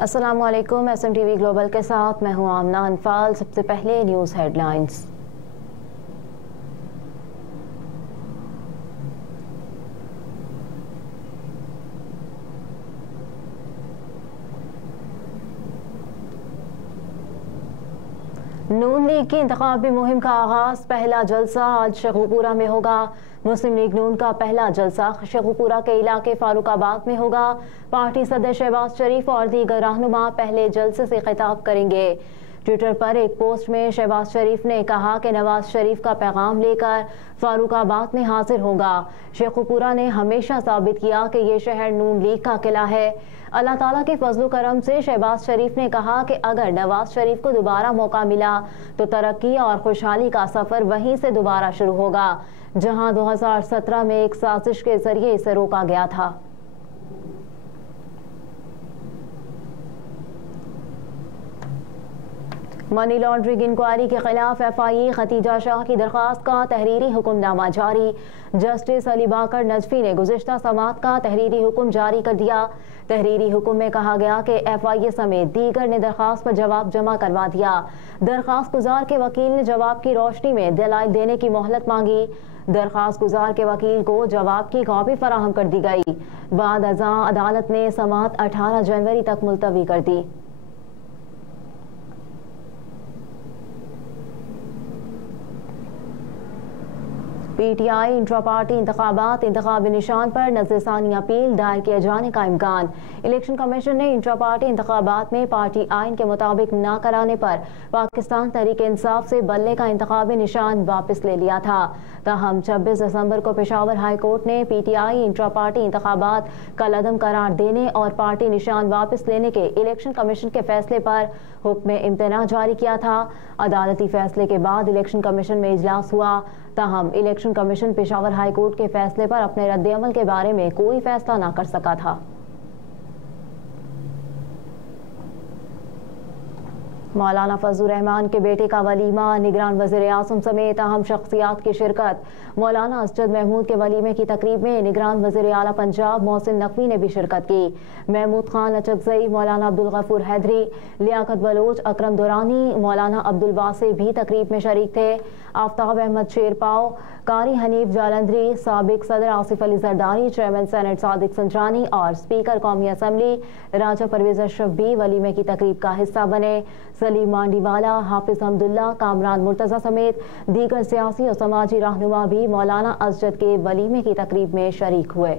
अस्सलामुअलैकुम। SMTV global के साथ मैं हूं आमना अनफाल। सबसे पहले न्यूज़ हेडलाइंस। नून लीग की इंतखाबी मुहिम का आगाज। पहला जलसा आज शेखुपुरा में होगा। मुस्लिम लीग नून का पहला जलसा शेखुपुरा के इलाके फारूकाबाद में होगा। पार्टी सदर शहबाज शरीफ और दीगर रहनुमा पहले जलसे से खिताब करेंगे। ट्विटर पर एक पोस्ट में शहबाज शरीफ ने कहा कि नवाज शरीफ का पैगाम लेकर फारूकाबाद में हाजिर होगा। शेखुपुरा ने हमेशा साबित किया कि ये शहर नून लीग का किला है। अल्लाह ताला के फजल करम से शहबाज शरीफ ने कहा कि अगर नवाज शरीफ को दोबारा मौका मिला तो तरक्की और खुशहाली का सफर वहीं से दोबारा शुरू होगा जहां 2017 में एक साजिश के जरिए इसे रोका गया था। मनी लॉन्ड्रिंग इंक्वायरी के खिलाफ FIA खतीजा शाह की दरख्वास्त का तहरीरी हुक्मनामा जारी। जस्टिस अली बाकर नजफी ने गुज़िश्ता समात का तहरीरी हुक्म जारी कर दिया। तहरीरी हुक्म में कहा गया कि FIA समेत दीगर ने दरख्वास्त पर जवाब जमा करवा दिया। दरख्वास्त गुजार के वकील ने जवाब की रोशनी में दलाइल देने की मोहलत मांगी। दरख्वास्त गुजार के वकील को जवाब की कॉपी फराहम कर दी गई। बाद अज़ां अदालत ने समात 18 जनवरी तक मुलतवी कर दी। PTI इंट्रा पार्टी इंतखाबात इंतखाबी निशान पर नज़रसानी अपील दायर किए जाने का इम्कान। इलेक्शन कमीशन ने इंट्रा पार्टी इंतखाबात में पार्टी आइन के मुताबिक न कराने पर पाकिस्तान तहरीक इंसाफ से बल्ले का इंतखाबी निशान वापस ले लिया था। ताहम 26 दिसंबर को पेशावर हाई कोर्ट ने PTI इंट्रा पार्टी इंतखाबात कल अदम करार देने और पार्टी निशान वापस लेने के इलेक्शन कमीशन के फैसले पर हुक्म इम्तना जारी किया था। अदालती फैसले के बाद इलेक्शन कमीशन में इजलास हुआ। ताहम election commission Peshawar high court के फैसले पर अपने रद्द-ए-अमल के बारे में कोई फैसला न कर सका था। मौलाना फजलुर रहमान के बेटे का वलीमा, निगरान वज़ीर आज़म समेत अहम शख्सियात की शिरकत। मौलाना असजद महमूद के वलीमे की तकरीब में निगरान वज़ीर आला पंजाब मोहसिन नकवी ने भी शिरकत की। महमूद खान अचकज़ई, मौलाना अब्दुल गफूर हैदरी, लियाकत बलोच, अकरम दुरानी, मौलाना अब्दुल वासे भी तकरीब में शरीक थे। आफ्ताब अहमद शेरपाव, कारी हनीफ जालंधरी, साबिक सदर आसिफ अली जरदारी, चेयरमैन सेनेट सादिक संजरानी और स्पीकर कौमी असम्बली राजा परवेज अशरफ भी वलीमे की तकरीब का हिस्सा बने। सलीम मांडीवाला, हाफिज हमदुल्ला, कामरान मुर्तजा समेत दीगर सियासी और समाजी रहनुमा भी मौलाना असजद के वलीमे की तकरीब में शरीक हुए।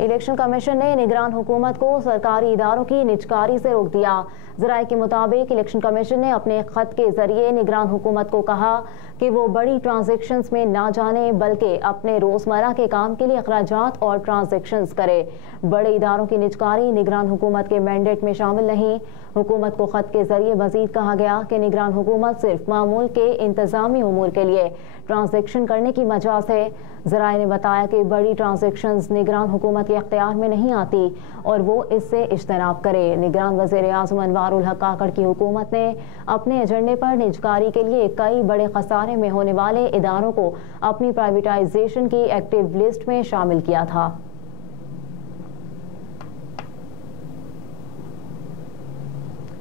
इलेक्शन कमीशन ने निगरान हुकूमत को सरकारी इदारों की निजकारी से रोक दिया। ज़राए के मुताबिक इलेक्शन कमीशन ने अपने खत के जरिए निगरान हुकूमत को कहा कि वो बड़ी ट्रांजैक्शंस में ना जाने बल्कि अपने रोजमर्रा के काम के लिए अखराजात और ट्रांजैक्शंस करे। बड़े इदारों की निजकारी निगरान हुकूमत के मैंडेट में शामिल नहीं। हुकूमत को खत के जरिए मजीद कहा गया कि निगरान हुकूमत सिर्फ मामूल के इंतजामी उमूर के लिए ट्रांजैक्शन करने की मजाज है। ज़राए ने बताया कि बड़ी ट्रांजैक्शंस निगरान हुकूमत के अख्तियार में नहीं आती और वो इससे इज्तनाब करे। निगरान वज़ीर आज़म अनवारुल हक काकड़ की हुकूमत ने अपने एजेंडे पर निजकारी के लिए कई बड़े खसारे में होने वाले इदारों को अपनी प्राइवेटाइजेशन की एक्टिव लिस्ट में शामिल किया था।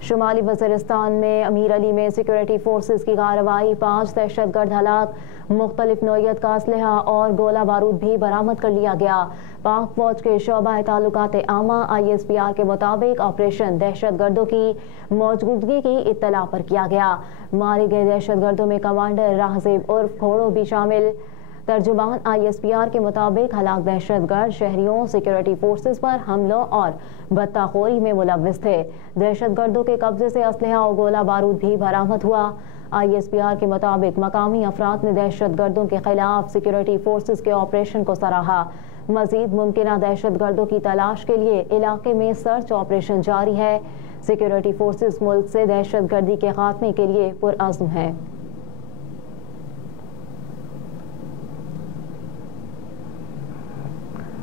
शुमाली वज़ीरिस्तान में अमीर अली में सिक्योरिटी फोर्सेस की कार्रवाई, 5 दहशतगर्द हलाक, मुख्तलिफ नौइयत का असलहा और गोला बारूद भी बरामद कर लिया गया। पाक फौज के शोबा ताल्लुकात आमा ISPR के मुताबिक ऑपरेशन दहशतगर्दों की मौजूदगी की इत्तला पर किया गया। मारे गए दहशतगर्दों में कमांडर राहज़ेब उर्फ घोड़ो भी शामिल। तर्जुमान ISPR के मुताबिक हलाक दहशतगर्द शहरियों, सिक्योरिटी फोर्सेस पर हमलों और बत्ताखोरी में मुलव्विस थे। दहशतगर्दों के कब्जे से असलहा और गोला बारूद भी बरामद हुआ। ISPR के मुताबिक मकामी अफराद ने दहशतगर्दों के खिलाफ सिक्योरिटी फोर्सेस के ऑपरेशन को सराहा। मजीद मुमकिन दहशतगर्दों की तलाश के लिए इलाके में सर्च ऑपरेशन जारी है। सिक्योरिटी फोर्सेस मुल्क से दहशतगर्दी के खात्मे के लिए पुरअज़्म है।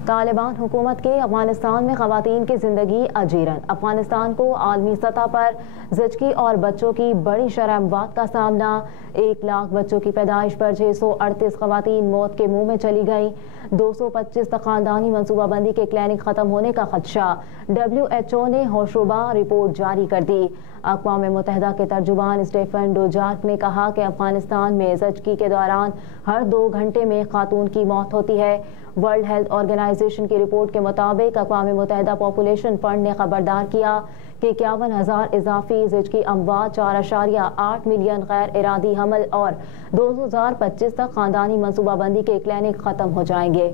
तालिबान हुकूमत के अफगानिस्तान में ख़वातीन की ज़िंदगी अजीरन। अफगानिस्तान को आलमी सतह पर ज़चगी और बच्चों की बड़ी शरह अमवात का सामना। 1 लाख बच्चों की पैदाइश पर 638 ख़वातीन मौत के मुंह में चली गईं। 225 तक ख़ानदानी मनसूबाबंदी के क्लिनिक ख़त्म होने का खदशा। WHO ने होशरुबा रिपोर्ट जारी कर दी। अक़वाम मुत्तहिदा के तर्जुमान स्टेफन डुजार्क ने कहा कि अफगानिस्तान में ज़चगी के दौरान हर 2 घंटे में खातून की मौत होती है। वर्ल्ड हेल्थ ऑर्गेनाइजेशन की रिपोर्ट के मुताबिक अक़वाम मुत्तहिदा पॉपुलेशन फंड ने खबरदार किया कि 51,000 इजाफी ज़चगी अमवात, 4.8 मिलियन गैर इरादी हमल और 2025 तक ख़ानदानी मनसूबाबंदी के क्लिनिक ख़त्म हो जाएंगे।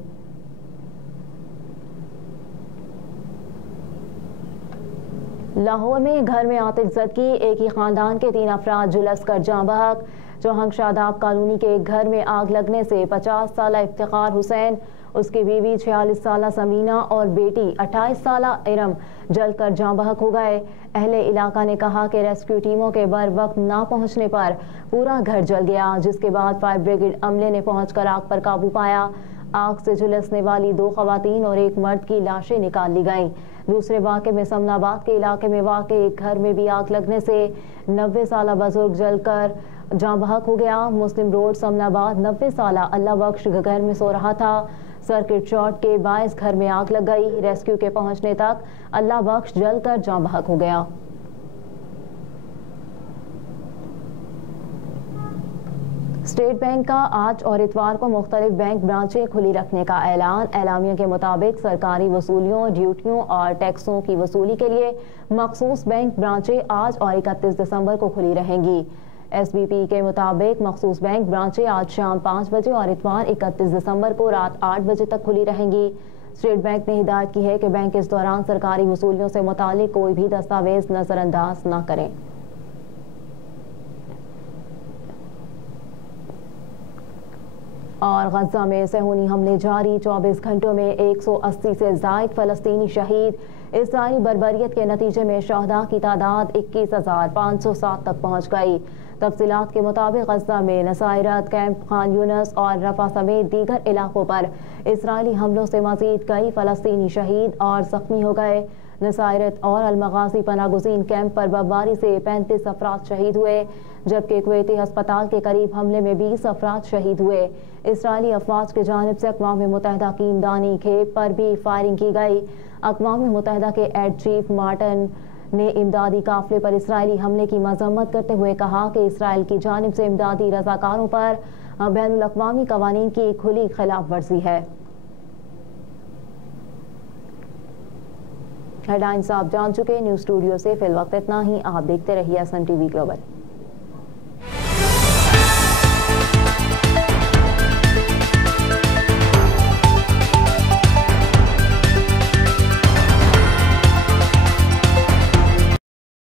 लाहौर में घर में आतिशज़दगी, एक ही खानदान के 3 अफराद झुलस कर जाँ बहक। चौहंग शादाब कॉलोनी के एक घर में आग लगने से 50 साला इफ्तिखार हुसैन, उसकी बीवी 46 साला समीना और बेटी 28 साला इरम जलकर जाँ बहक हो गए। अहले इलाका ने कहा कि रेस्क्यू टीमों के बर वक्त ना पहुंचने पर पूरा घर जल गया, जिसके बाद फायर ब्रिगेड अमले ने पहुंचकर आग पर काबू पाया। आग से झुलसने वाली 2 ख़वातीन और 1 मर्द की लाशें निकाल ली गईं। दूसरे वाक़े में समनाबाद के इलाके में वाक़े एक घर में भी आग लगने से 90 साला बुजुर्ग जलकर जाँ बहक हो गया। मुस्लिम रोड समनाबाद 90 साला अल्लाह बख्श घर में सो रहा था। सर्किट शॉर्ट के बायस घर में आग लग गई। रेस्क्यू के पहुंचने तक अल्लाह बख्श जलकर जाँ बहक हो गया। स्टेट बैंक का आज और इतवार को मुख्तलिफ बैंक ब्रांचें खुली रखने का ऐलान। एलामिया के मुताबिक सरकारी वसूलियों, ड्यूटियों और टैक्सों की वसूली के लिए मखसूस बैंक ब्रांचें आज और 31 दिसंबर को खुली रहेंगी। SBP के मुताबिक मखसूस बैंक ब्रांचें आज शाम 5 बजे और इतवार 31 दिसंबर को रात 8 बजे तक खुली रहेंगी। स्टेट बैंक ने हिदायत की है कि बैंक इस दौरान सरकारी वसूलियों से मुतालिक कोई भी दस्तावेज नजरअंदाज न करें। और गजा में सहूनी हमले जारी, 24 घंटों में 180 से ज़ायद फ़लस्तीनी शहीद। इसराइली बर्बरियत के नतीजे में शहदा की तादाद 21,507 तक पहुँच गई। तफसीलात के मुताबिक गजा में नसायरत कैंप, खान यूनस और रफा समेत दीगर इलाकों पर इसराइली हमलों से मजीद कई फ़लस्तीनी शहीद और ज़ख्मी हो गए। नसायरत और अलमगाजी पनागुज़ीन कैंप पर बमबारी से 35 अफराद शहीद हुए, जबकि कुवैती अस्पताल के करीब हमले में 20 अफराद शहीद हुए। इसराइली अफवाज की जानिब से अक़वाम मुत्तहिदा की इमदानी खेप पर भी फायरिंग की गई। अक़वाम मुत्तहिदा के एड चीफ मार्टिन ने इमदादी काफिले पर इसराइली हमले की मजम्मत करते हुए कहा कि इसराइल की जानिब से इमदादी रज़ाकारों पर बैनुल अक़वामी क़वानीन की खुली खिलाफ वर्जी है। हेडलाइंस आप जान चुके। न्यूज़ स्टूडियो से फिल वक्त इतना ही। आप देखते रहिए SN TV ग्लोबल।